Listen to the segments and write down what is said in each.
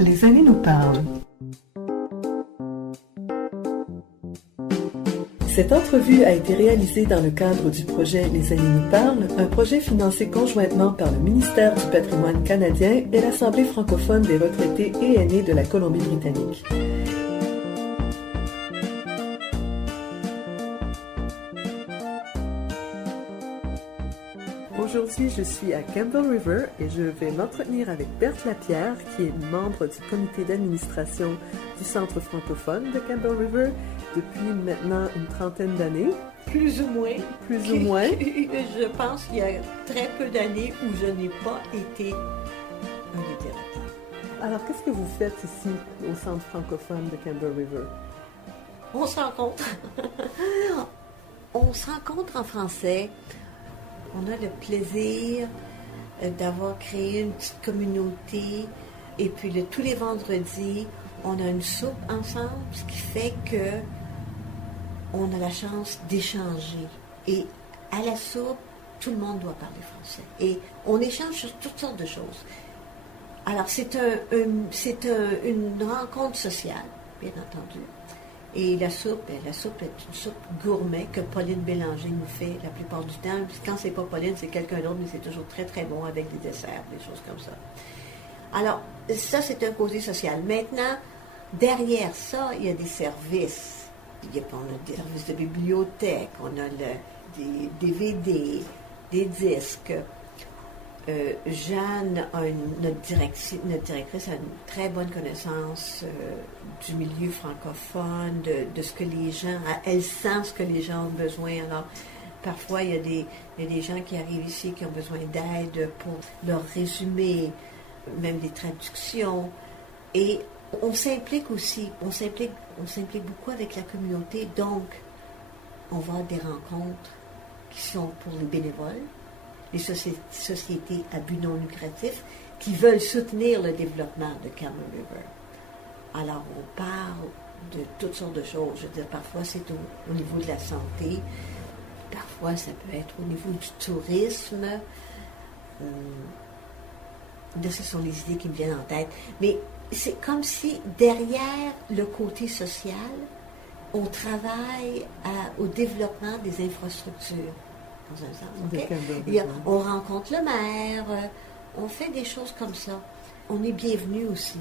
Les années nous parlent. Cette entrevue a été réalisée dans le cadre du projet Les années nous parlent, un projet financé conjointement par le ministère du Patrimoine canadien et l'Assemblée francophone des retraités et aînés de la Colombie-Britannique. Aujourd'hui, je suis à Campbell River et je vais m'entretenir avec Berthe Lapierre, qui est membre du comité d'administration du Centre francophone de Campbell River depuis maintenant une trentaine d'années. Plus ou moins. Plus ou moins. Je pense qu'il y a très peu d'années où je n'ai pas été un des directeurs. Alors, qu'est-ce que vous faites ici au Centre francophone de Campbell River? On se rencontre. On se rencontre en français. On a le plaisir d'avoir créé une petite communauté. Et puis, tous les vendredis, on a une soupe ensemble, ce qui fait que on a la chance d'échanger. Et à la soupe, tout le monde doit parler français. Et on échange sur toutes sortes de choses. Alors, c'est une rencontre sociale, bien entendu. Et la soupe est une soupe gourmet que Pauline Bélanger nous fait la plupart du temps. Quand c'est pas Pauline, c'est quelqu'un d'autre, mais c'est toujours très, très bon avec des desserts, des choses comme ça. Alors, ça, c'est un côté social. Maintenant, derrière ça, il y a des services. On a des services de bibliothèque, on a des DVD, des disques. Jeanne, notre directrice, a une très bonne connaissance du milieu francophone, de ce que les gens... Elle sent ce que les gens ont besoin. Alors, parfois, il y a des gens qui arrivent ici qui ont besoin d'aide pour leur résumer, même des traductions. Et on s'implique aussi. On s'implique beaucoup avec la communauté. Donc, on va à des rencontres qui sont pour les bénévoles, les sociétés à but non lucratif qui veulent soutenir le développement de Campbell River. Alors, on parle de toutes sortes de choses. Je veux dire, parfois, c'est au niveau de la santé. Parfois, ça peut être au niveau du tourisme. Là, ce sont les idées qui me viennent en tête. Mais c'est comme si, derrière le côté social, on travaille au développement des infrastructures. Dans un sens. Okay? On rencontre le maire, on fait des choses comme ça. On est bienvenu aussi.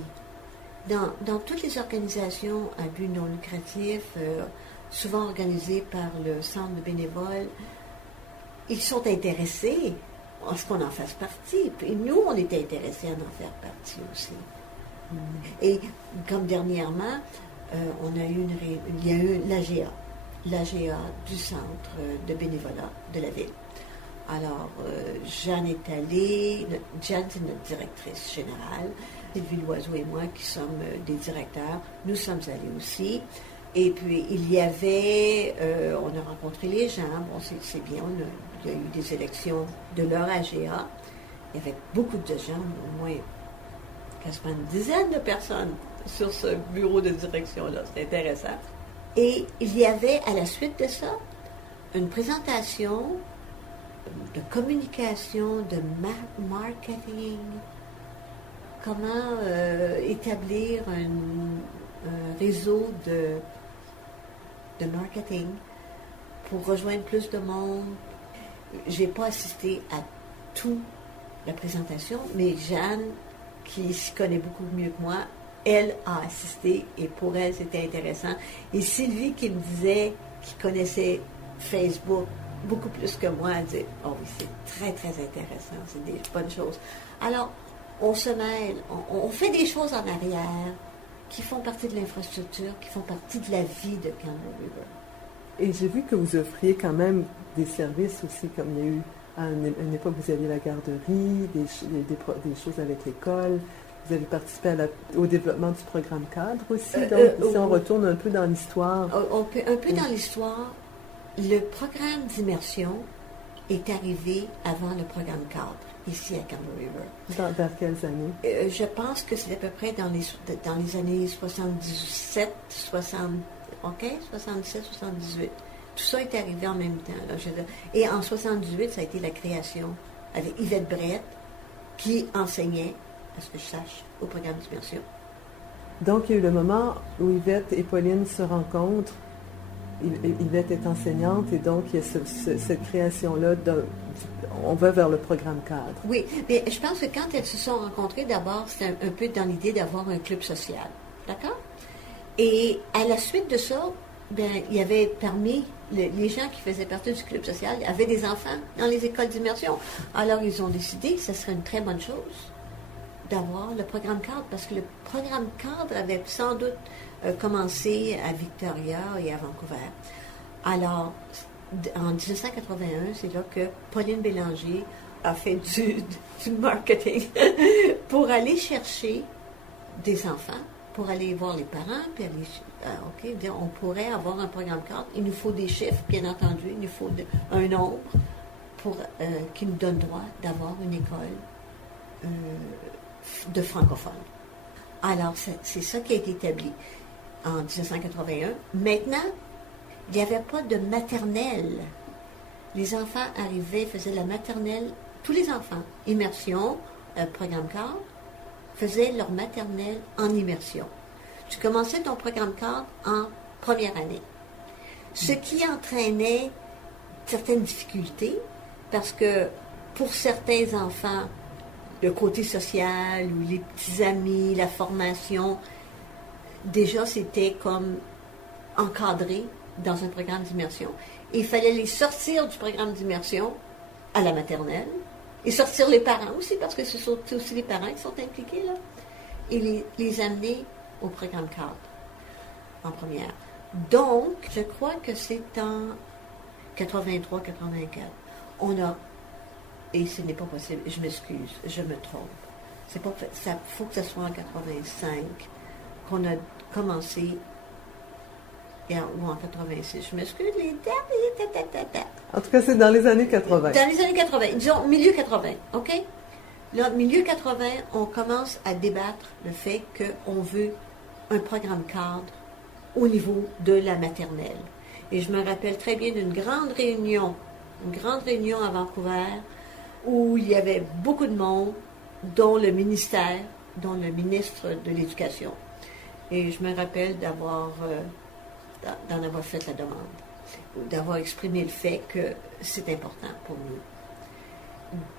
Dans toutes les organisations à but non lucratif, souvent organisées par le Centre de bénévoles, ils sont intéressés à ce qu'on en fasse partie. Et nous, on était intéressés à en faire partie aussi. Et comme dernièrement, il y a eu l'AGA du Centre de bénévolat de la ville. Alors, Jeanne est allée, Jeanne c'est notre directrice générale, Sylvie Loiseau et moi qui sommes des directeurs, nous sommes allés aussi. Et puis, il y avait, on a rencontré les gens, bon, c'est bien, il y a eu des élections de leur AGA, il y avait beaucoup de gens, au moins quasiment une dizaine de personnes sur ce bureau de direction-là, c'était intéressant. Et il y avait, à la suite de ça, une présentation de communication, de marketing, comment établir un réseau de marketing pour rejoindre plus de monde. Je n'ai pas assisté à toute la présentation, mais Jeanne, qui s'y connaît beaucoup mieux que moi, elle a assisté et pour elle, c'était intéressant. Et Sylvie qui me disait qu'il connaissait Facebook beaucoup plus que moi, elle disait « Oh oui, c'est très, très intéressant, c'est des bonnes choses. » Alors, on se mêle, on fait des choses en arrière qui font partie de l'infrastructure, qui font partie de la vie de Campbell River. Et j'ai vu que vous offriez quand même des services aussi, comme il y a eu à une époque, vous aviez la garderie, des choses avec l'école. Vous avez participé au développement du programme cadre aussi. Donc, si on retourne un peu dans l'histoire. Un peu dans l'histoire, le programme d'immersion est arrivé avant le programme cadre, ici à Campbell River. Vers quelles années? Je pense que c'est à peu près dans les années 77, 78. Tout ça est arrivé en même temps. Là, et en 78, ça a été la création avec Yvette Brett, qui enseignait, à ce que je sache, au programme d'immersion. Donc, il y a eu le moment où Yvette et Pauline se rencontrent. Yvette est enseignante et donc il y a cette création-là, on va vers le programme cadre. Oui, mais je pense que quand elles se sont rencontrées, d'abord, c'était un peu dans l'idée d'avoir un club social. D'accord? Et à la suite de ça, bien, il y avait parmi les gens qui faisaient partie du club social, il y avait des enfants dans les écoles d'immersion. Alors, ils ont décidé que ce serait une très bonne chose d'avoir le programme cadre, parce que le programme cadre avait sans doute commencé à Victoria et à Vancouver. Alors, en 1981, c'est là que Pauline Bélanger a fait du marketing pour aller chercher des enfants, pour aller voir les parents, puis aller, dire, on pourrait avoir un programme cadre. Il nous faut des chiffres, bien entendu, il nous faut un nombre qui nous donne droit d'avoir une école de francophones. Alors, c'est ça qui a été établi en 1981. Maintenant, il n'y avait pas de maternelle. Les enfants arrivaient, faisaient la maternelle, tous les enfants, immersion, programme cadre, faisaient leur maternelle en immersion. Tu commençais ton programme cadre en première année. Ce qui entraînait certaines difficultés, parce que pour certains enfants, le côté social ou les petits amis, la formation, déjà c'était comme encadré dans un programme d'immersion. Et il fallait les sortir du programme d'immersion à la maternelle et sortir les parents aussi, parce que ce sont aussi les parents qui sont impliqués là, et les amener au programme cadre en première. Donc, je crois que c'est en 83-84. On a, et ce n'est pas possible, je m'excuse, je me trompe. C'est pas, ça faut que ce soit en 85 qu'on a commencé, ou en 86. Je m'excuse, les dates. En tout cas, c'est dans les années 80. Dans les années 80, disons milieu 80, OK? Là, milieu 80, on commence à débattre le fait qu'on veut un programme cadre au niveau de la maternelle. Et je me rappelle très bien d'une grande réunion à Vancouver, où il y avait beaucoup de monde, dont le ministère, dont le ministre de l'Éducation. Et je me rappelle d'en avoir fait la demande, d'avoir exprimé le fait que c'est important pour nous.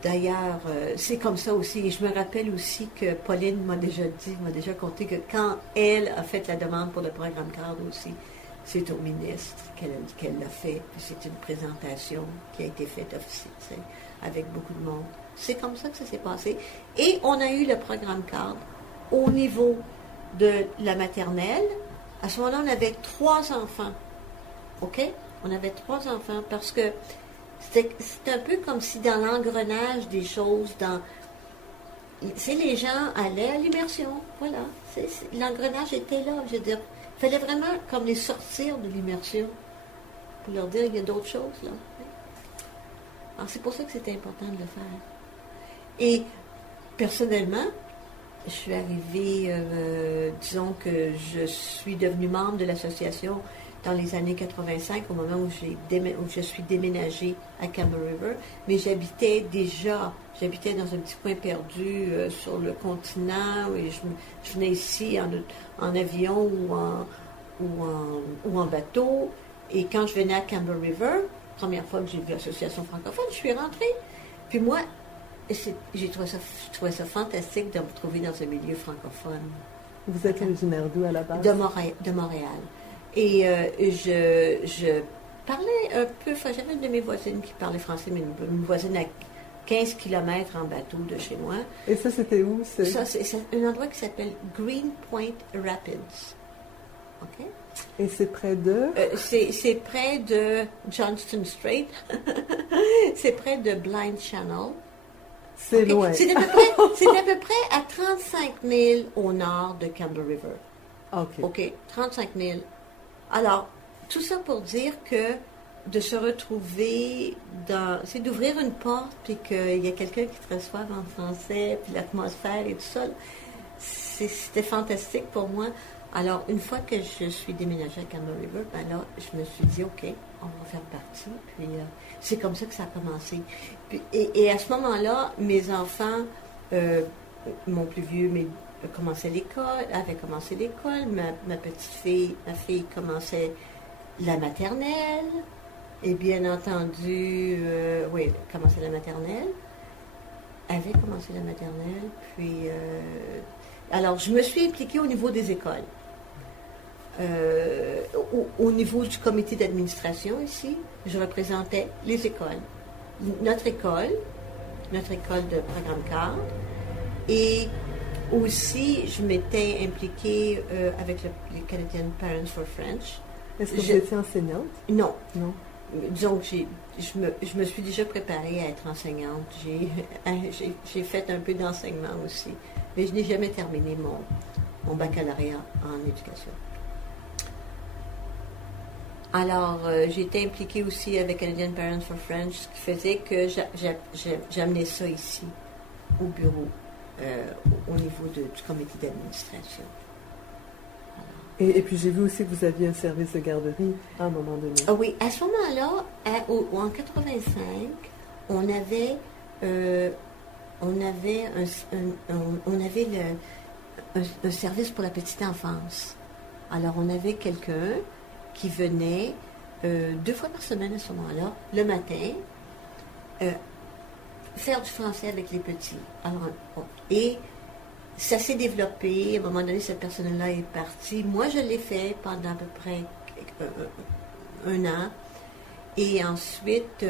D'ailleurs, c'est comme ça aussi. Et je me rappelle aussi que Pauline m'a déjà conté que quand elle a fait la demande pour le programme cadre aussi, c'est au ministre qu'elle l'a fait. C'est une présentation qui a été faite officielle, avec beaucoup de monde. C'est comme ça que ça s'est passé. Et on a eu le programme cadre au niveau de la maternelle. À ce moment-là, on avait 3 enfants. OK? On avait 3 enfants parce que c'est un peu comme si dans l'engrenage des choses, les gens allaient à l'immersion. Voilà. L'engrenage était là. Je veux dire, il fallait vraiment comme les sortir de l'immersion pour leur dire qu'il y a d'autres choses là. Alors, c'est pour ça que c'était important de le faire. Et personnellement, je suis arrivée, disons que je suis devenue membre de l'association dans les années 85, au moment où je suis déménagée à Campbell River, mais j'habitais dans un petit coin perdu sur le continent, et je venais ici en avion ou en bateau, et quand je venais à Campbell River, première fois que j'ai vu l'association francophone, je suis rentrée. Puis moi, j'ai trouvé ça fantastique de me retrouver dans un milieu francophone. Vous êtes originaire d'où à la base? De Montréal. Et je parlais un peu, j'avais une de mes voisines qui parlait français, mais une voisine à 15 km en bateau de chez moi. Et ça, c'était où? Ça, c'est un endroit qui s'appelle Greenpoint Rapids. OK? Et c'est près de? C'est près de Johnston Strait. C'est près de Blind Channel. C'est loin. C'est à peu près à 35 000 au nord de Campbell River. OK, 35 000. Alors, tout ça pour dire que de se retrouver c'est d'ouvrir une porte, puis qu'il y a quelqu'un qui te reçoive en français, puis l'atmosphère et tout ça, c'était fantastique pour moi. Alors, une fois que je suis déménagée à Campbell River, ben là, je me suis dit, OK, on va faire partie. Puis c'est comme ça que ça a commencé. Puis, et à ce moment-là, mes enfants, mon plus vieux avait commencé l'école, ma fille commençait la maternelle, et bien entendu, oui, commençait la maternelle, avait commencé la maternelle, puis, alors je me suis impliquée au niveau des écoles. Au niveau du comité d'administration ici, je représentais les écoles. Notre école de programme cadre, et aussi je m'étais impliquée avec les Canadian Parents for French. Est-ce que vous étiez enseignante? Non. Non. Disons que je me suis déjà préparée à être enseignante. J'ai fait un peu d'enseignement aussi, mais je n'ai jamais terminé mon baccalauréat en éducation. Alors, j'ai été impliquée aussi avec Canadian Parents for French, ce qui faisait que j'amenais ça ici, au bureau, au niveau du comité d'administration. Et puis j'ai vu aussi que vous aviez un service de garderie à un moment donné. Ah oui, à ce moment-là, en 85, on avait un service pour la petite enfance. Alors, on avait quelqu'un qui venait 2 fois par semaine à ce moment-là, le matin, faire du français avec les petits. Alors, et ça s'est développé. À un moment donné, cette personne-là est partie. Moi, je l'ai fait pendant à peu près 1 an. Et ensuite,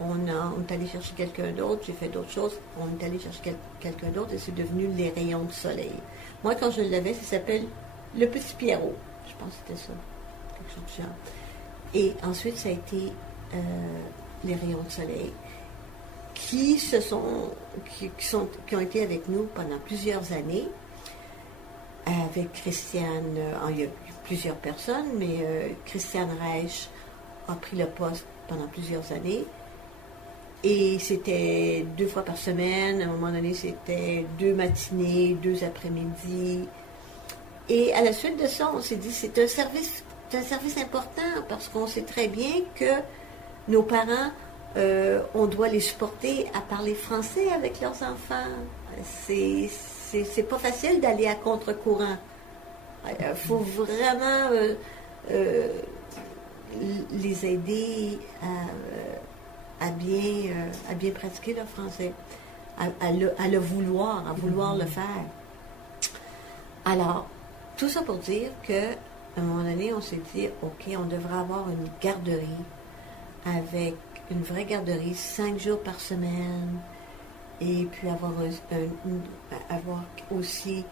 on est allé chercher quelqu'un d'autre. J'ai fait d'autres choses. On est allé chercher quelqu'un d'autre et c'est devenu les rayons de soleil. Moi, quand je l'avais, ça s'appelle le petit Pierrot. Je pense que c'était ça. Quelque chose du genre. Et ensuite, ça a été les rayons de soleil qui ont été avec nous pendant plusieurs années, avec Christiane, il y a plusieurs personnes, mais Christiane Reich a pris le poste pendant plusieurs années, et c'était 2 fois par semaine. À un moment donné, c'était 2 matinées, 2 après-midi, et à la suite de ça, on s'est dit, c'est un service important, parce qu'on sait très bien que nos parents, on doit les supporter à parler français avec leurs enfants. C'est pas facile d'aller à contre-courant. Il faut vraiment les aider à bien pratiquer le français, à le vouloir, le faire. Alors, tout ça pour dire qu'à un moment donné, on s'est dit, OK, on devrait avoir une garderie avec une vraie garderie 5 jours par semaine, et puis avoir aussi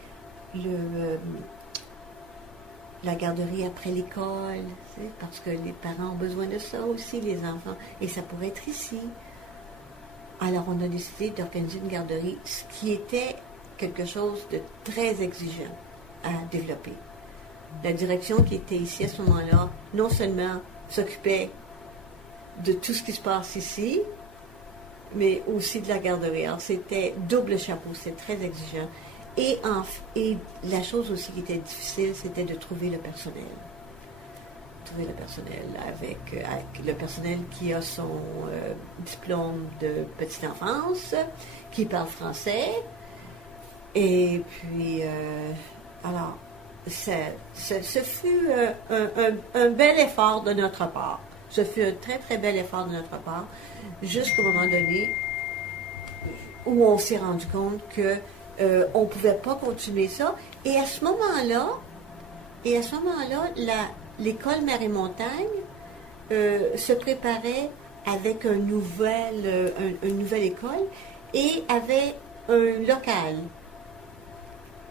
la garderie après l'école, parce que les parents ont besoin de ça aussi, les enfants, et ça pourrait être ici. Alors on a décidé d'organiser une garderie, ce qui était quelque chose de très exigeant à développer. La direction qui était ici à ce moment-là, non seulement s'occupait de tout ce qui se passe ici, mais aussi de la garderie. Alors, c'était double chapeau, c'était très exigeant. Et la chose aussi qui était difficile, c'était de trouver le personnel. Avec le personnel qui a son diplôme de petite enfance, qui parle français. Et puis, alors, ce fut un bel effort de notre part. Ce fut un très, très bel effort de notre part, jusqu'au moment donné où on s'est rendu compte qu'on ne pouvait pas continuer ça. Et à ce moment-là, l'école Mer et Montagne se préparait avec une nouvelle école et avait un local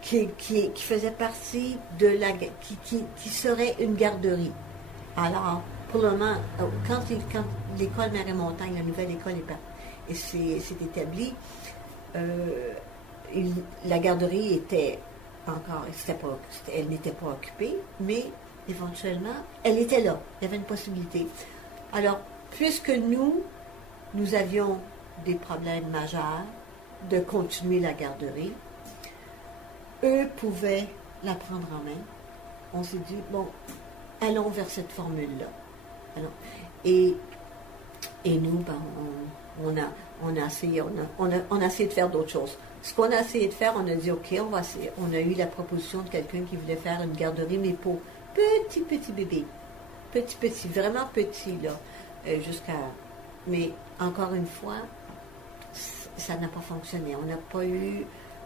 qui faisait partie de qui serait une garderie. Alors, pour le moment, quand l'école Mer et Montagne, la nouvelle école s'est établie, la garderie était encore, elle n'était pas occupée, mais éventuellement, elle était là. Il y avait une possibilité. Alors, puisque nous avions des problèmes majeurs de continuer la garderie, eux pouvaient la prendre en main. On s'est dit, bon, allons vers cette formule-là. Et nous, ben, on a essayé de faire d'autres choses. Ce qu'on a essayé de faire, on a dit, OK, on va essayer. On a eu la proposition de quelqu'un qui voulait faire une garderie, mais pour petits bébés. Petit, vraiment petit, là. Mais encore une fois, ça n'a pas fonctionné. On n'a pas eu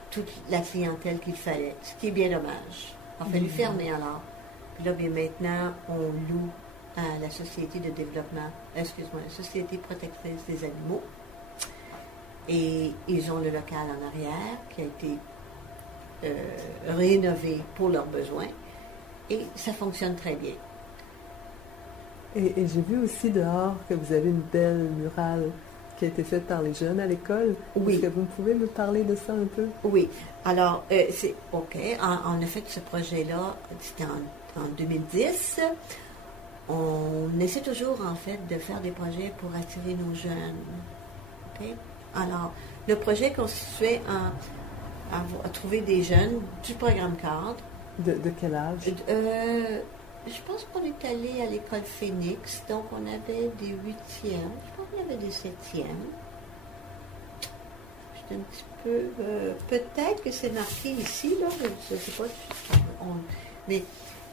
toute la clientèle qu'il fallait, ce qui est bien dommage. Il a fallu fermer alors. Puis là, bien maintenant, on loue à la Société de développement, la Société protectrice des animaux. Et ils ont le local en arrière qui a été rénové pour leurs besoins. Et ça fonctionne très bien. Et j'ai vu aussi dehors que vous avez une belle murale qui a été faite par les jeunes à l'école. Oui. Est-ce que vous pouvez me parler de ça un peu? Oui. Alors, c'est OK. On a fait ce projet-là, c'était en 2010. On essaie toujours, en fait, de faire des projets pour attirer nos jeunes. OK? Alors, le projet consistait à trouver des jeunes du programme cadre. De quel âge? Je pense qu'on est allé à l'école Phoenix, donc on avait des 8e, je pense qu'il y avait des 7e. J'étais un petit peu... peut-être que c'est marqué ici, là, je ne sais pas. Mais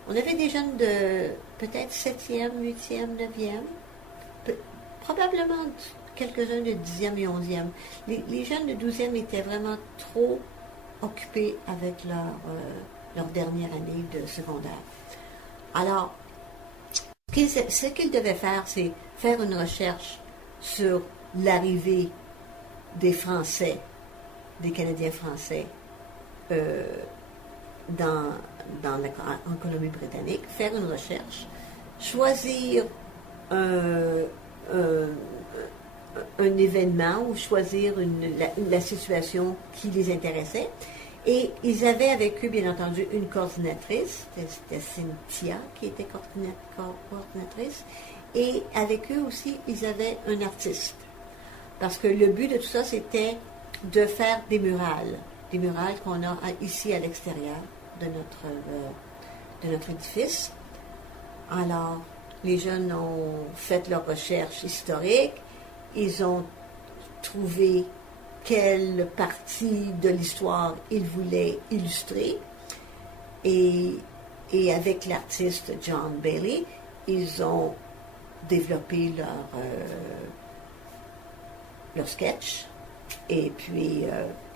on avait des jeunes de peut-être 7e, 8e, 9e, probablement quelques-uns de 10e et 11e. Les jeunes de 12e étaient vraiment trop occupés avec leur dernière année de secondaire. Alors, ce qu'ils devaient faire, c'est faire une recherche sur l'arrivée des Français, des Canadiens français, en Colombie-Britannique, faire une recherche, choisir un événement ou choisir la situation qui les intéressait. Et ils avaient avec eux, bien entendu, une coordinatrice, c'était Cynthia qui était coordinatrice, et avec eux aussi, ils avaient un artiste. Parce que le but de tout ça, c'était de faire des murales qu'on a ici à l'extérieur de notre édifice. Alors, les jeunes ont fait leur recherche historique, ils ont trouvé quelle partie de l'histoire ils voulaient illustrer. Et avec l'artiste John Bailey, ils ont développé leur sketch. Et puis,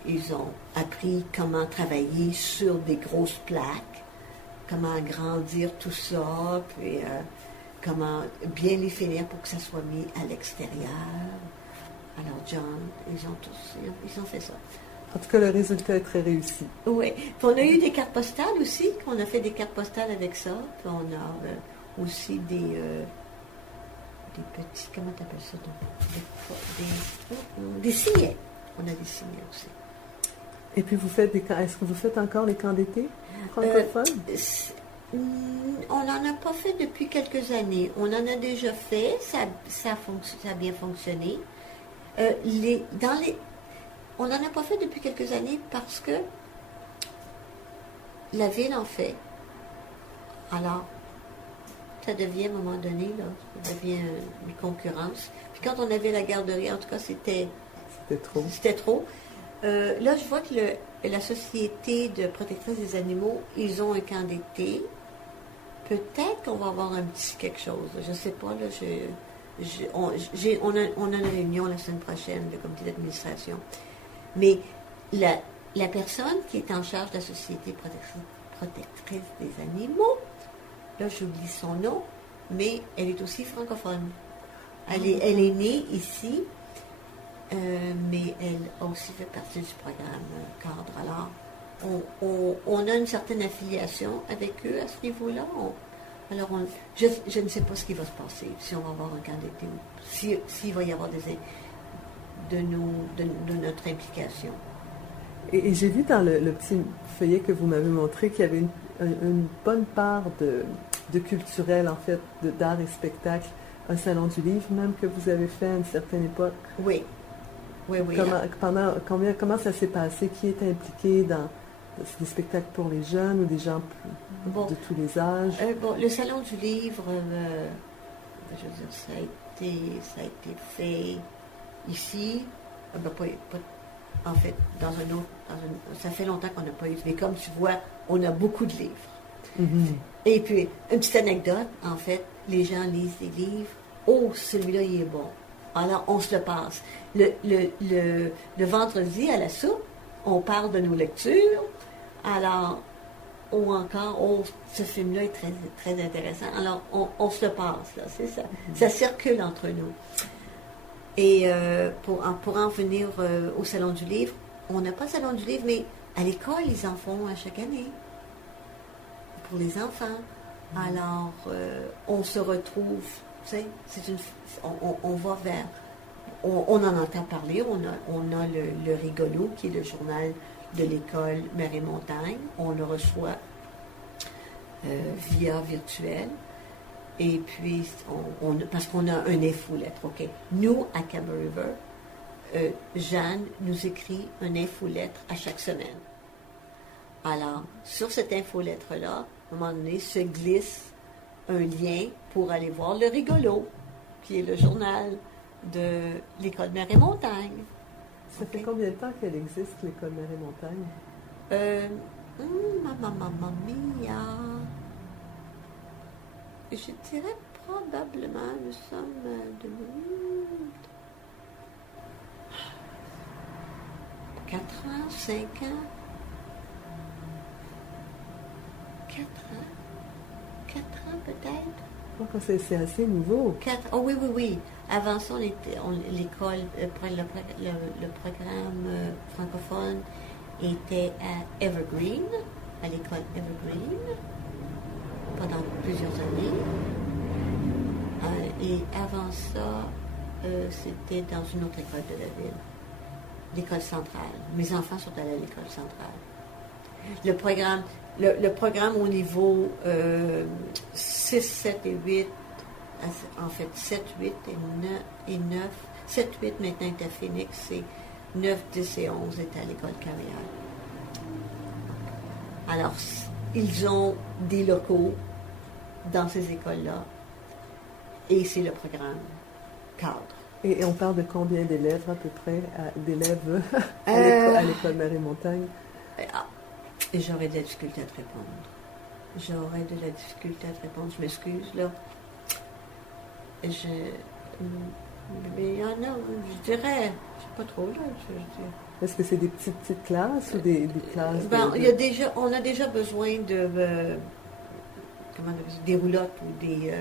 ils ont appris comment travailler sur des grosses plaques, comment agrandir tout ça, puis comment bien les finir pour que ça soit mis à l'extérieur. Alors, John, ils ont fait ça. En tout cas, le résultat est très réussi. Oui. Puis on a eu des cartes postales aussi. On a fait des cartes postales avec ça. Puis on a aussi des petits... Comment tu appelles ça? Des signets. On a des signets aussi. Et puis, est-ce que vous faites encore les camps d'été francophones? On n'en a pas fait depuis quelques années. On en a déjà fait. Ça a bien fonctionné. On n'en a pas fait depuis quelques années parce que la ville en fait. Alors, ça devient à un moment donné, là, ça devient une concurrence. Puis quand on avait la garderie, en tout cas, c'était trop. C'était trop. Là, je vois que la Société de protectrice des animaux, ils ont un camp d'été. Peut-être qu'on va avoir un petit quelque chose. Je ne sais pas, là, on a une réunion la semaine prochaine, le comité d'administration. Mais la personne qui est en charge de la Société protectrice des animaux, là j'oublie son nom, mais elle est aussi francophone. Elle est née ici, mais elle a aussi fait partie du programme cadre. Alors, on a une certaine affiliation avec eux à ce niveau-là. Alors, je ne sais pas ce qui va se passer, si on va avoir un camp d'été ou s'il va y avoir de notre implication. Et j'ai vu dans le petit feuillet que vous m'avez montré qu'il y avait une bonne part de culturel, en fait, d'art et spectacle. Un salon du livre même que vous avez fait à une certaine époque. Oui. Comment ça s'est passé? Qui est impliqué dans des spectacles pour les jeunes ou des gens de tous les âges? Le salon du livre, je veux dire, ça a été fait ici, en fait, ça fait longtemps qu'on n'a pas eu, mais comme tu vois, on a beaucoup de livres. Mhm. Et puis, une petite anecdote, en fait, les gens lisent des livres, oh, celui-là, il est bon. Alors, on se le passe. Le vendredi, à la soupe, on parle de nos lectures, alors, ou encore, oh, ce film-là est très, très intéressant. Alors, on se le passe, là, c'est ça. Ça circule entre nous. Et pour en venir au Salon du Livre, on n'a pas de Salon du Livre, mais à l'école, ils en font à chaque année. Pour les enfants. Alors, on se retrouve, tu sais, on va vers, on en entend parler, on a le Rigolo, qui est le journal de l'école Mer et Montagne. On le reçoit via virtuel. Et puis, parce qu'on a un infolettre, OK. Nous, à Campbell River, Jeanne nous écrit un infolettre à chaque semaine. Alors, sur cette infolettre-là, à un moment donné, se glisse un lien pour aller voir le Rigolo, qui est le journal de l'École Mer et Montagne. Ça fait combien de temps qu'elle existe, l'École Mer et Montagne? Mamma mia. Je dirais probablement, nous sommes de 4 ans, 5 ans. 4 ans. 4 ans peut-être. Donc, c'est assez nouveau. 4. Oh oui. Avant ça, l'école, le programme francophone était à Evergreen, à l'école Evergreen, pendant plusieurs années. Et avant ça, c'était dans une autre école de la ville, l'école centrale. Mes enfants sont allés à l'école centrale. Le programme au niveau 6, 7 et 8, en fait 7, 8 et 9, 7, 8 maintenant est à Phoenix, et 9, 10 et 11 est à l'école Carrière. Alors, ils ont des locaux dans ces écoles-là, et c'est le programme cadre. Et on parle de combien d'élèves à peu près, d'élèves à l'école Mer et Montagne? J'aurais de la difficulté à te répondre. Je m'excuse, là. Mais il y en a, je dirais, je sais pas trop, là. Est-ce que c'est des petites classes ou des classes? On a déjà besoin de des roulottes ou des...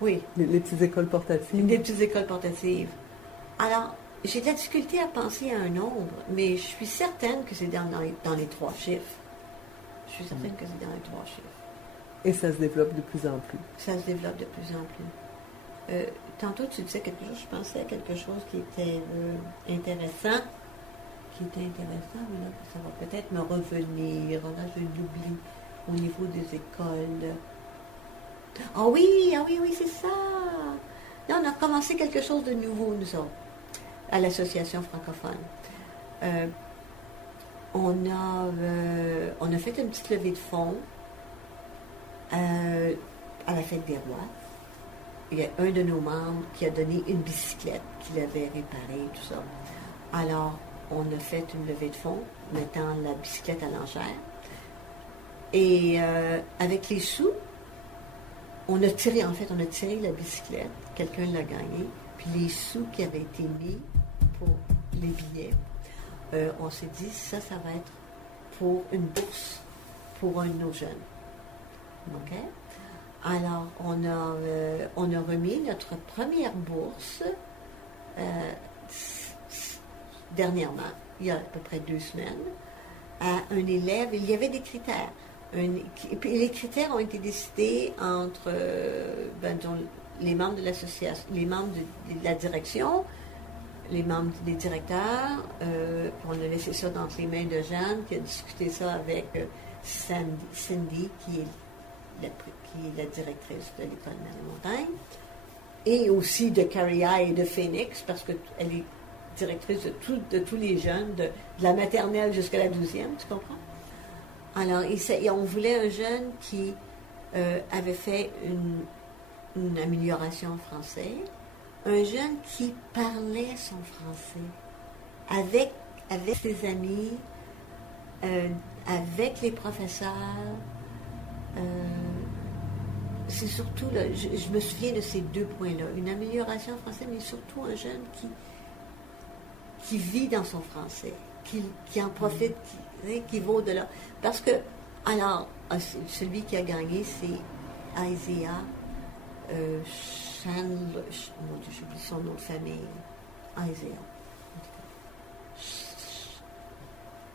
oui. Les petites écoles portatives. Des petites écoles portatives. Alors, j'ai de la difficulté à penser à un nombre, mais je suis certaine que c'est dans les 3 chiffres. Je suis certaine que c'est dans les 3 chiffres. Et ça se développe de plus en plus. Ça se développe de plus en plus. Tantôt, tu disais quelque chose, je pensais à quelque chose qui était intéressant. Mais là, ça va peut-être me revenir. Là, je l'oublie au niveau des écoles. Ah oui, c'est ça! Là, on a commencé quelque chose de nouveau, nous autres, à l'Association francophone. On a fait une petite levée de fonds à la Fête des Rois. Il y a un de nos membres qui a donné une bicyclette qu'il avait réparée, tout ça. Alors, on a fait une levée de fonds, mettant la bicyclette à l'enchère. Et avec les sous, on a tiré la bicyclette, quelqu'un l'a gagnée, puis les sous qui avaient été mis pour les billets, on s'est dit, ça va être pour une bourse pour un de nos jeunes. OK? Alors, on a remis notre première bourse dernièrement, il y a à peu près 2 semaines, à un élève. Il y avait des critères. Et puis les critères ont été décidés entre les membres de l'association, les membres de la direction, les membres des directeurs. On a laissé ça dans les mains de Jeanne, qui a discuté ça avec Cindy, qui est la directrice de l'École Mer et Montagne, et aussi de Carrière et de Phoenix, parce qu'elle est directrice de tous les jeunes, de la maternelle jusqu'à la 12e, tu comprends? Alors, on voulait un jeune qui avait fait une amélioration en français. Un jeune qui parlait son français avec ses amis, avec les professeurs. C'est surtout, là, je me souviens de ces 2 points-là. Une amélioration en français, mais surtout un jeune qui vit dans son français, qui en profite, qui va au-delà. Parce que, alors, celui qui a gagné, c'est Isaiah Chandler. Mon Dieu, j'oublie son nom de famille. Isaiah.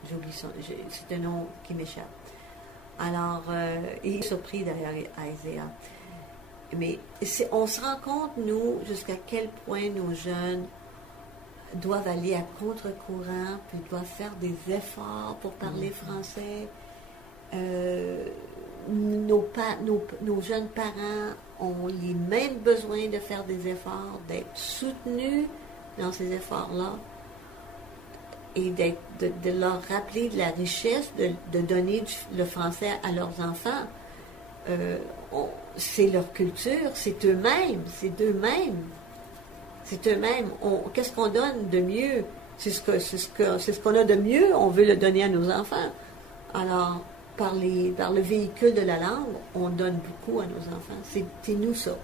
J'oublie son. C'est un nom qui m'échappe. Alors, il est surpris derrière Isaiah. Mais on se rend compte, nous, jusqu'à quel point nos jeunes doivent aller à contre-courant, puis doivent faire des efforts pour parler français. Nos jeunes parents ont les mêmes besoins de faire des efforts, d'être soutenus dans ces efforts-là et de leur rappeler de la richesse de donner le français à leurs enfants. C'est leur culture, c'est eux-mêmes. Qu'est-ce qu'on donne de mieux? C'est ce qu'on a de mieux, on veut le donner à nos enfants. Alors, par le véhicule de la langue, on donne beaucoup à nos enfants. C'est nous, ça.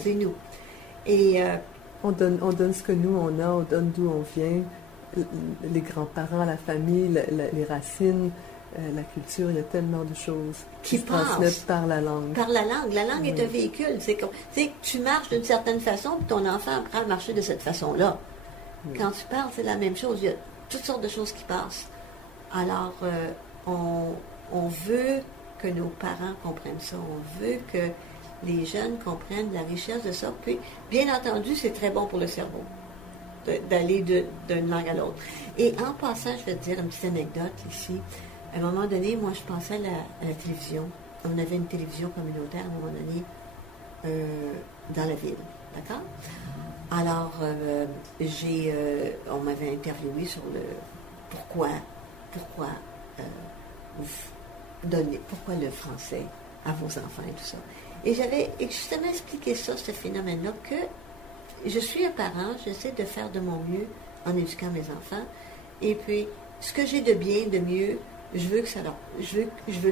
C'est nous. Et on donne ce que nous, on a, on donne d'où on vient, les grands-parents, la famille, les racines, la culture, il y a tellement de choses qui se transmettent par la langue. Par la langue. La langue est un véhicule. C'est que tu marches d'une certaine façon, puis ton enfant apprend à marcher de cette façon-là. Quand tu parles, c'est la même chose. Il y a toutes sortes de choses qui passent. Alors, on veut que nos parents comprennent ça. On veut que les jeunes comprennent la richesse de ça. Puis, bien entendu, c'est très bon pour le cerveau d'aller d'une langue à l'autre. Et en passant, je vais te dire une petite anecdote ici. À un moment donné, moi, je passais à la télévision. On avait une télévision communautaire à un moment donné dans la ville. D'accord? Alors, on m'avait interviewé sur le pourquoi le français à vos enfants et tout ça. Et j'avais justement expliqué ça, ce phénomène-là, que je suis un parent, j'essaie de faire de mon mieux en éduquant mes enfants. Et puis, ce que j'ai de bien, de mieux, je veux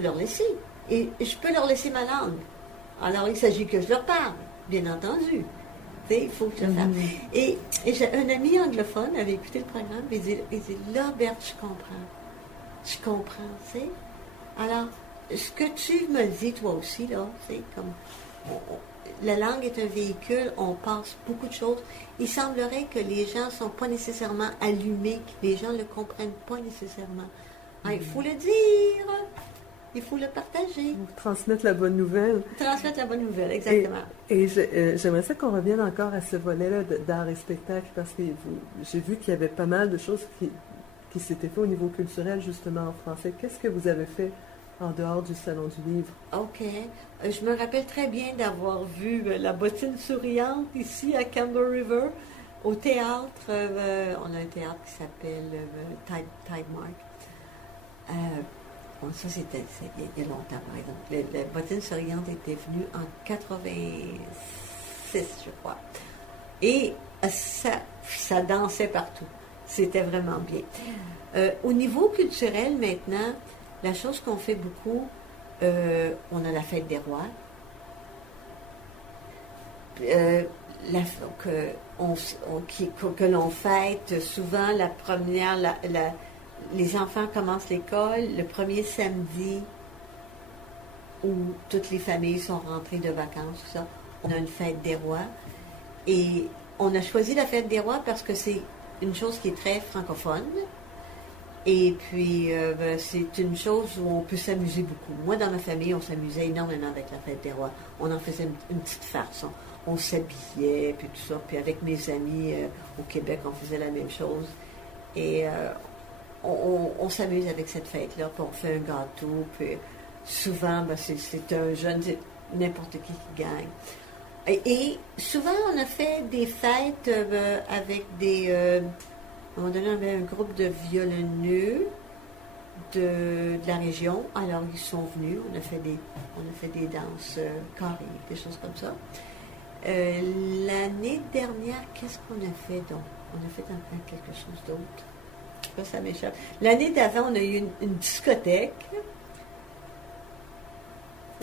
leur laisser. Et je peux leur laisser ma langue. Alors, il s'agit que je leur parle, bien entendu. Il faut que je le fasse. Et j'ai un ami anglophone avait écouté le programme et il dit là, Berthe, je comprends, tu sais. Alors, ce que tu me dis, toi aussi, là, c'est comme... la langue est un véhicule, on passe beaucoup de choses. Il semblerait que les gens ne sont pas nécessairement allumés, que les gens ne le comprennent pas nécessairement. Il faut le dire, il faut le partager. Transmettre la bonne nouvelle. Transmettre la bonne nouvelle, exactement. Et j'aimerais ça qu'on revienne encore à ce volet-là d'art et spectacle, parce que j'ai vu qu'il y avait pas mal de choses qui s'étaient faites au niveau culturel, justement, en français. Qu'est-ce que vous avez fait en dehors du Salon du Livre? OK. Je me rappelle très bien d'avoir vu la bottine souriante ici à Campbell River, au théâtre. On a un théâtre qui s'appelle Tide Mark. Ça, c'était il y a longtemps, par exemple. La bottine souriante était venue en 86, je crois. Et ça dansait partout. C'était vraiment bien. Au niveau culturel, maintenant, la chose qu'on fait beaucoup, on a la fête des rois. Que l'on fête souvent la première, les enfants commencent l'école le premier samedi où toutes les familles sont rentrées de vacances, tout ça. On a une fête des rois. Et on a choisi la fête des rois parce que c'est une chose qui est très francophone. Et puis, c'est une chose où on peut s'amuser beaucoup. Moi, dans ma famille, on s'amusait énormément avec la fête des rois. On en faisait une petite farce. On s'habillait, puis tout ça. Puis avec mes amis au Québec, on faisait la même chose. Et on s'amuse avec cette fête-là, puis on fait un gâteau. Puis souvent, c'est un jeune, n'importe qui gagne. Et souvent, on a fait des fêtes avec des... à un moment donné, on avait un groupe de violonneux. de la région. Alors, ils sont venus, on a fait des danses carrées, des choses comme ça. L'année dernière, qu'est-ce qu'on a fait donc? On a fait enfin quelque chose d'autre. Là, ça m'échappe. L'année d'avant, on a eu une discothèque.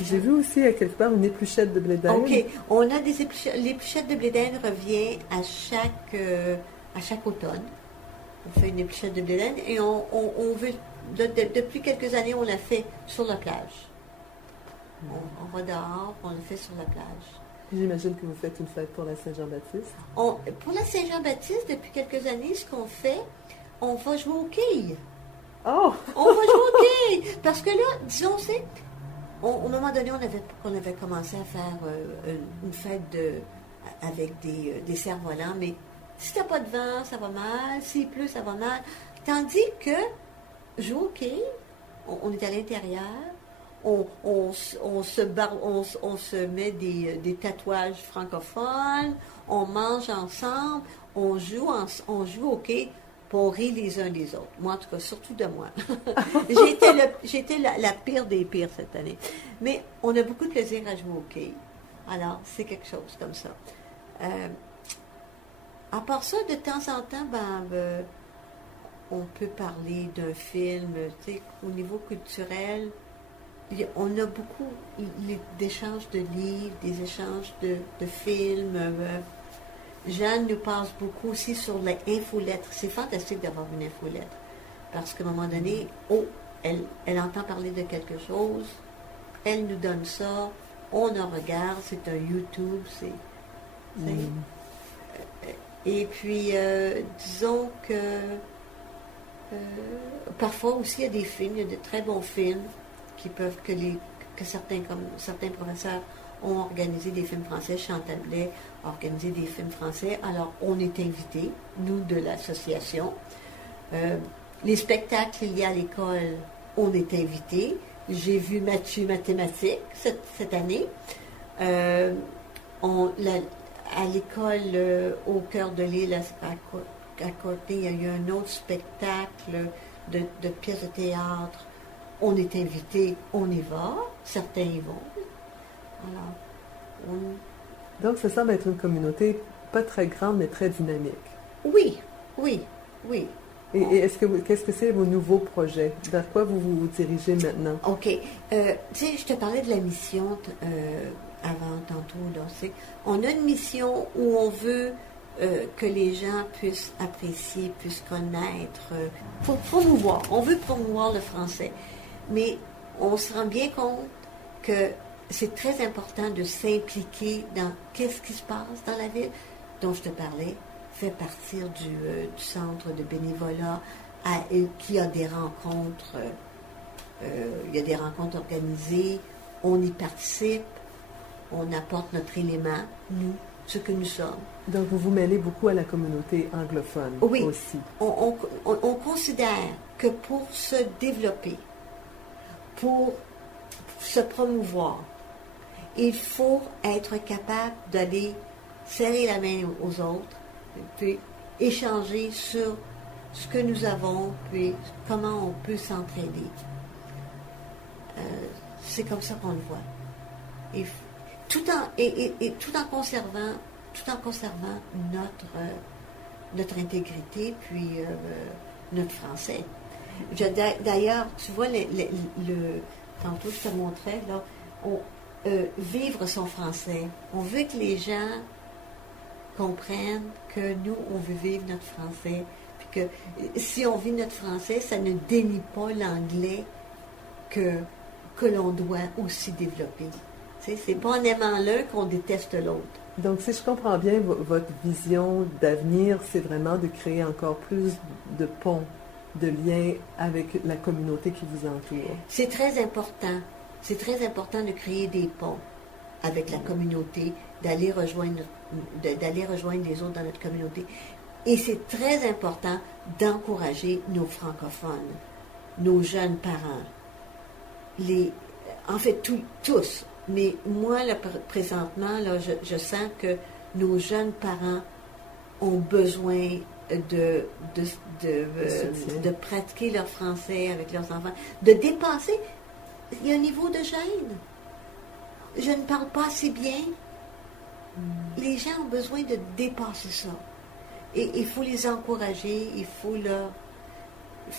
J'ai vu aussi à quelque part une épluchette de blé d'Inde. OK. On a des épluchettes. L'épluchette de blé d'Inde revient à chaque automne. On fait une épluchette de blé d'Inde et on veut... depuis quelques années, on l'a fait sur la plage. On va dehors, on le fait sur la plage. J'imagine que vous faites une fête pour la Saint-Jean-Baptiste. Pour la Saint-Jean-Baptiste, depuis quelques années, ce qu'on fait, on va jouer aux quilles. Oh! On va jouer aux quilles! Parce que là, disons, au moment donné, on avait commencé à faire une fête avec des cerfs-volants, mais si t'as pas de vent, ça va mal. S'il pleut, ça va mal. Tandis que jouer aux quilles, on est à l'intérieur, on se met des tatouages francophones, on mange ensemble, on joue au quai, puis on rit les uns des autres. Moi, en tout cas, surtout de moi. J'étais la pire des pires cette année. Mais on a beaucoup de plaisir à jouer au quai. Alors, c'est quelque chose comme ça. À part ça, de temps en temps, on peut parler d'un film, tu sais, au niveau culturel. On a beaucoup d'échanges de livres, des échanges de films. Jeanne nous passe beaucoup aussi sur l'infolettre. C'est fantastique d'avoir une infolettre. Parce qu'à un moment donné, elle entend parler de quelque chose, elle nous donne ça, on en regarde, c'est un YouTube, et puis, disons que parfois aussi, il y a des films, il y a de très bons films que certains professeurs ont organisé des films français. Chantal Blais a organisé des films français. Alors, on est invités, nous, de l'association. Les spectacles qu'il y a à l'école, on est invités. J'ai vu Mathieu Mathématiques cette année. À l'école, au cœur de l'île, à côté, il y a eu un autre spectacle de pièces de théâtre. On est invité, on y va. Certains y vont. Alors, Donc, ça semble être une communauté pas très grande, mais très dynamique. Oui. Et qu'est-ce que c'est vos nouveaux projets? Vers quoi vous vous dirigez maintenant? OK. Tu sais, je te parlais de la mission avant, tantôt. Là, on a une mission où on veut que les gens puissent apprécier, puissent connaître, promouvoir. On veut promouvoir le français. Mais on se rend bien compte que c'est très important de s'impliquer dans qu'est-ce qui se passe dans la ville dont je te parlais, fait partir du centre de bénévolat qui a des rencontres, il y a des rencontres organisées, on y participe, on apporte notre élément, nous, ce que nous sommes. Donc vous vous mêlez beaucoup à la communauté anglophone aussi. On considère que pour se développer, pour se promouvoir, il faut être capable d'aller serrer la main aux autres, puis échanger sur ce que nous avons, puis comment on peut s'entraider. C'est comme ça qu'on le voit. Et tout en conservant notre intégrité, puis notre français. D'ailleurs, tu vois, tantôt je te montrais, là, vivre son français. On veut que les gens comprennent que nous, on veut vivre notre français. Puis que si on vit notre français, ça ne dénie pas l'anglais que l'on doit aussi développer. Tu sais, c'est pas en aimant l'un qu'on déteste l'autre. Donc, si je comprends bien, votre vision d'avenir, c'est vraiment de créer encore plus de ponts, de liens avec la communauté qui vous entoure. C'est très important. C'est très important de créer des ponts avec la communauté, d'aller rejoindre les autres dans notre communauté. Et c'est très important d'encourager nos francophones, nos jeunes parents, en fait tous. Mais moi, là, présentement, là, je sens que nos jeunes parents ont besoin de, de, de, soutien. de pratiquer leur français avec leurs enfants, de dépasser. Il y a un niveau de gêne. Je ne parle pas assez bien. Les gens ont besoin de dépasser ça. Et il faut les encourager, il faut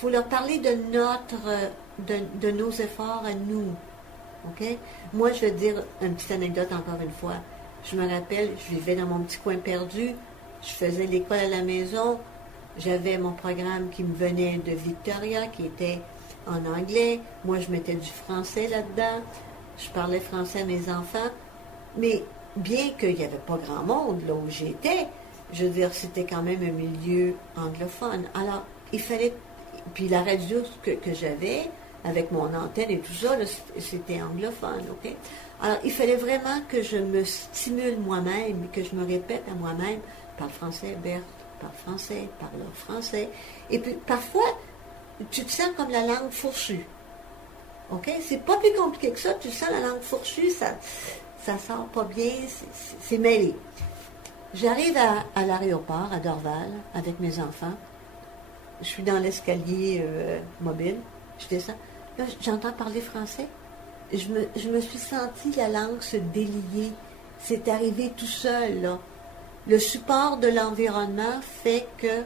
leur parler de nos efforts à nous. OK? Moi, je vais dire une petite anecdote encore une fois. Je me rappelle, je vivais dans mon petit coin perdu, je faisais l'école à la maison, j'avais mon programme qui me venait de Victoria, qui était en anglais. Moi, je mettais du français là-dedans. Je parlais français à mes enfants. Mais bien qu'il n'y avait pas grand monde là où j'étais, je veux dire, c'était quand même un milieu anglophone. Alors, il fallait... Puis la radio que j'avais, avec mon antenne et tout ça, là, c'était anglophone, OK? Alors, il fallait vraiment que je me stimule moi-même, que je me répète à moi-même, parle français, Berthe, parle français, parle français. Et puis, parfois, tu te sens comme la langue fourchue. OK? C'est pas plus compliqué que ça. Tu sens la langue fourchue, ça sort pas bien, c'est mêlé. J'arrive à l'aéroport, à Dorval, avec mes enfants. Je suis dans l'escalier mobile. Je descends. Là, j'entends parler français. Je me suis sentie la langue se délier. C'est arrivé tout seul, là. Le support de l'environnement fait que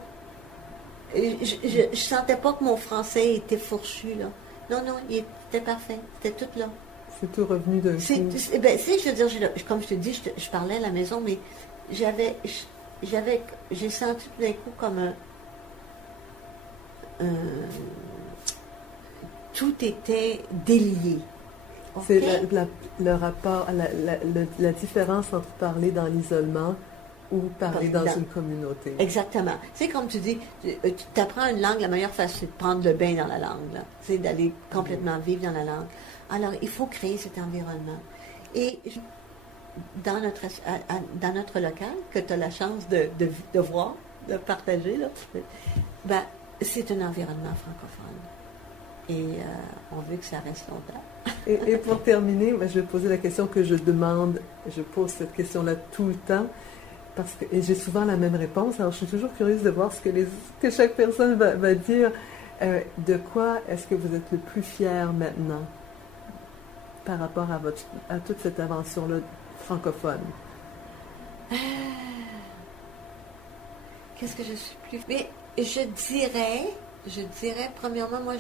je sentais pas que mon français était fourchu, là. Non, il était parfait. C'était tout là. C'est tout revenu d'un coup. Je veux dire, comme je te dis, je parlais à la maison, mais j'ai senti tout d'un coup comme tout était délié. C'est Okay? le rapport, la différence entre parler dans l'isolement ou parler dans une communauté. Exactement. C'est comme tu dis, tu apprends une langue, la meilleure façon, c'est de prendre le bain dans la langue. Là. C'est d'aller complètement vivre dans la langue. Alors, il faut créer cet environnement. Et dans notre local, que tu as la chance de voir, de partager, là, ben, c'est un environnement francophone. Et on veut que ça reste longtemps. Et pour terminer, je vais poser la question que je demande. Je pose cette question-là tout le temps. Et j'ai souvent la même réponse. Alors, je suis toujours curieuse de voir ce que chaque personne va dire. De quoi est-ce que vous êtes le plus fier maintenant par rapport à toute cette aventure-là francophone? Qu'est-ce que je suis plus... Mais je dirais, premièrement, moi,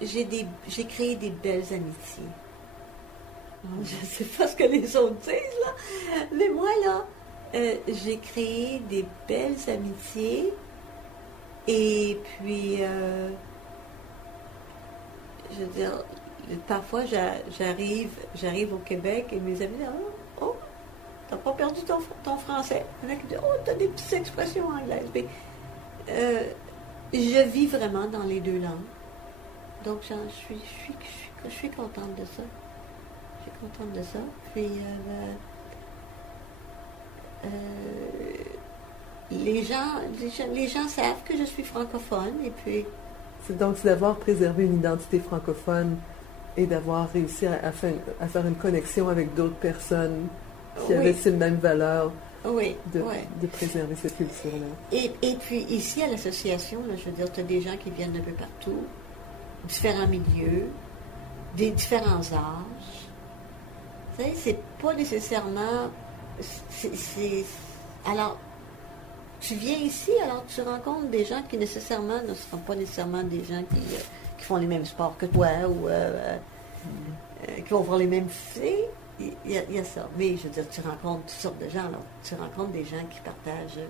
j'ai créé des belles amitiés. Je ne sais pas ce que les autres disent, là. Mais moi, là, j'ai créé des belles amitiés. Et puis, je veux dire, parfois, j'arrive au Québec et mes amis disent « Oh, t'as pas perdu ton français. » Il y en a qui disent « Oh, t'as des petites expressions anglaises. » Mais je vis vraiment dans les deux langues. Donc, je suis contente de ça. Je suis contente de ça. Puis, les gens savent que je suis francophone. Et puis... C'est donc d'avoir préservé une identité francophone et d'avoir réussi à faire une connexion avec d'autres personnes qui avaient ces mêmes valeurs. Oui, de préserver cette culture-là. Et puis ici à l'association, là, je veux dire, tu as des gens qui viennent d'un peu partout, différents milieux, des différents âges. Tu sais, c'est pas nécessairement... Alors, tu viens ici, alors tu rencontres des gens qui nécessairement ne seront pas nécessairement des gens qui font les mêmes sports que toi ou qui vont voir les mêmes filles. Il y a ça. Mais je veux dire, tu rencontres toutes sortes de gens. Là. Tu rencontres des gens qui partagent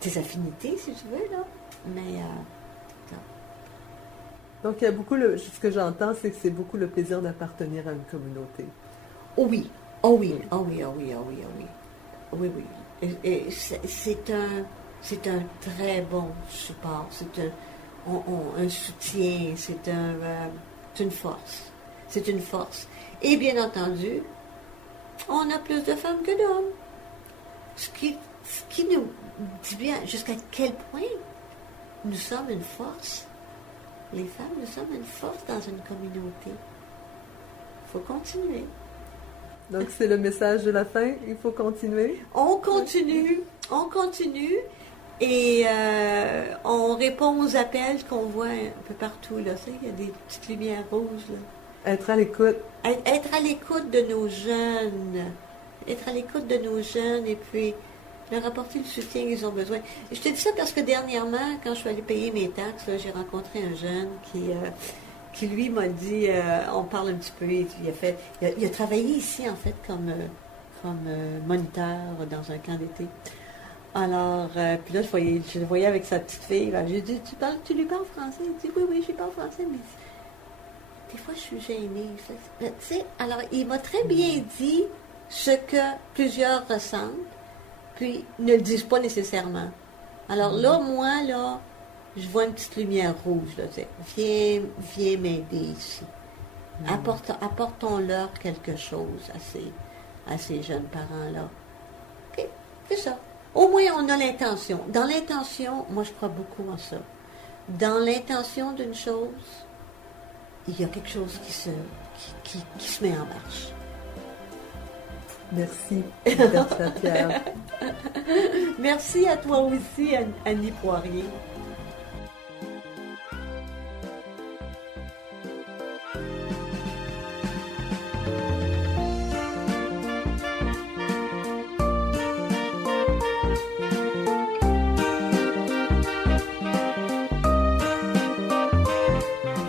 tes affinités, si tu veux. Là. Mais ça. Donc, il y a beaucoup, ce que j'entends, c'est que c'est beaucoup le plaisir d'appartenir à une communauté. Oh oui. Oh oui. Oh oui, oh oui, oh oui, oh oui. Oui, oui. Et c'est un très bon support. C'est un soutien. C'est une force. C'est une force. Et bien entendu, on a plus de femmes que d'hommes. Ce qui nous dit bien jusqu'à quel point nous sommes une force. Les femmes, nous sommes une force dans une communauté. Il faut continuer. Donc, c'est le message de la fin. Il faut continuer. On continue. Et on répond aux appels qu'on voit un peu partout. Là. Tu sais, il y a des petites lumières rouges. Là. Être à l'écoute. Être à l'écoute de nos jeunes. Être à l'écoute de nos jeunes et puis leur apporter le soutien qu'ils ont besoin. Et je te dis ça parce que dernièrement, quand je suis allée payer mes taxes, là, j'ai rencontré un jeune qui lui m'a dit, on parle un petit peu, il a travaillé ici en fait comme moniteur dans un camp d'été. Alors, puis là, je le voyais avec sa petite fille. Là. J'ai dit, tu lui parles français? Il dit, oui, je lui parle français, mais des fois, je suis gênée. Tu sais, alors, il m'a très bien dit ce que plusieurs ressentent, puis ne le disent pas nécessairement. Alors là, moi, là, je vois une petite lumière rouge, là, tu sais. Viens m'aider ici. Apportons-leur quelque chose à ces jeunes parents-là. OK, c'est ça. Au moins, on a l'intention. Dans l'intention, moi, je crois beaucoup en ça. Dans l'intention d'une chose, il y a quelque chose qui se met en marche. Merci, Bertha Pierre. Merci à toi aussi, Annie Poirier.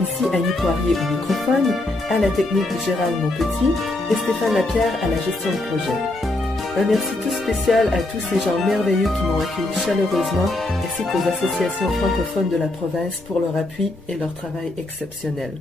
Ici Annie Poirier au microphone, à la technique Gérald Monpetit et Stéphane Lapierre à la gestion de projet. Un merci tout spécial à tous ces gens merveilleux qui m'ont accueilli chaleureusement, ainsi qu'aux associations francophones de la province pour leur appui et leur travail exceptionnel.